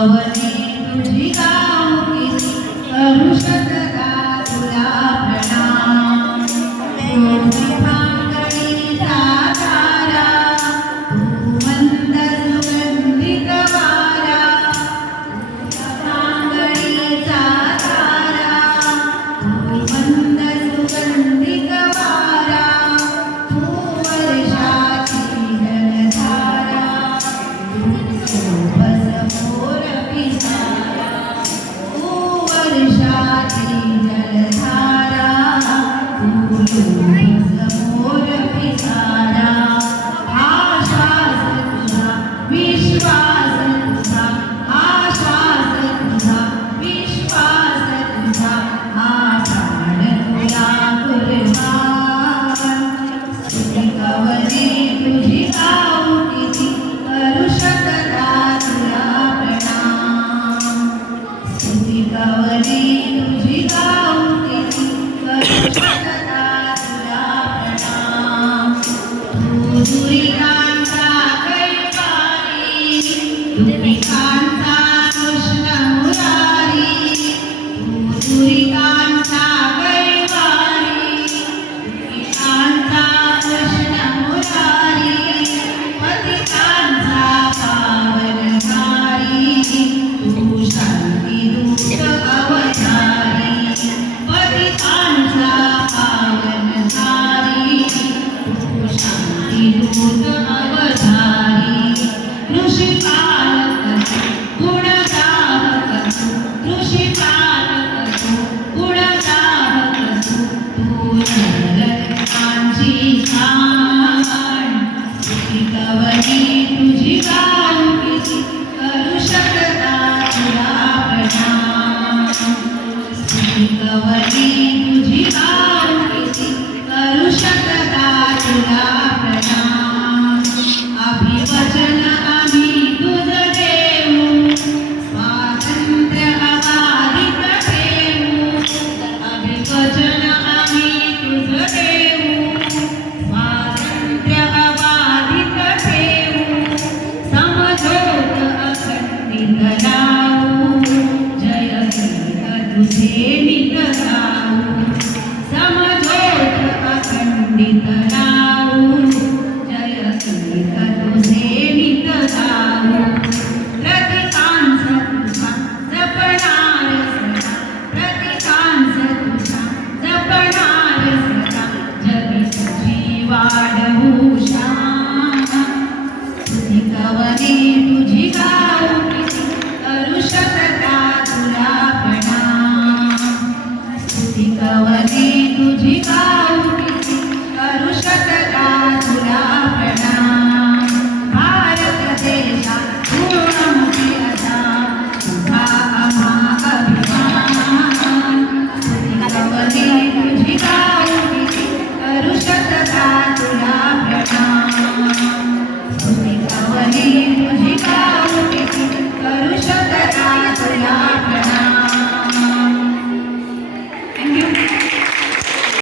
कवनी तुझी गाऊकी करू शकता तुला प्रणाम गोडी भांगडीचा तारा तू मंद सुगंधित वारा भांगडीचा तारा तू मंद सुगंधित वारा तू वर्षाची जलधारा समोर पिसारा तू वर्षाची जलधारा तू समोर पिसारा आशास तुझा विश्वास तुझा आशास तुझा विश्वास तुझा प्राण तुला कुर्बान स्तुती कवनी तुझी गाऊकी करू शकता तुला प्रणाम स्तुती कवनी तुझी गाऊकी करू शकता तुला प्रणाम तू दुरितांचा कैवारी दुःखितांचा कृष्ण मुरारी तू दुरितांचा कैवारी दुःखितांचा कृष्ण मुरारी पतितांचा पावनहारी तू शांतीदूत अवतारी पतितांचा पावनहारी तू शांतीदूत अवतारी ऋषिपालक गुणगाहक ऋषिपालक गुणगाहक तू जगदंबाची शान स्तुती कवनी तुझी गाऊकी करू शकता तुला प्रणाम स्तुती कवनी तुझी गाऊकी करू शकता तुला प्रणाम अभिवचन आम्ही तुझं देऊ स्वातंत्र्य अबाधित ठेवू अभिवचन आम्ही तुझं देऊ स्वातंत्र्य अबाधित ठेवू समझोत अखंडित राहू जय गीत तुझे नित गाऊ समझोत अखंडित राहू जय गीत तुझे नित गाऊ प्रतीकांच तुझा जपणार सदा प्रतीकांच तुझा जपणार सदा जगी तुझी वाढवू शान स्तुती कवनी तुझी गाऊकी करू शकता तुला प्रणाम स्तुती कवनी तुझी गाऊकी करू शकता तुला प्रणाम भारत देशा पूर्णमुखी असा तुझा आम्हा अभिमान स्तुती कवनी तुझी गाऊकी करू शकता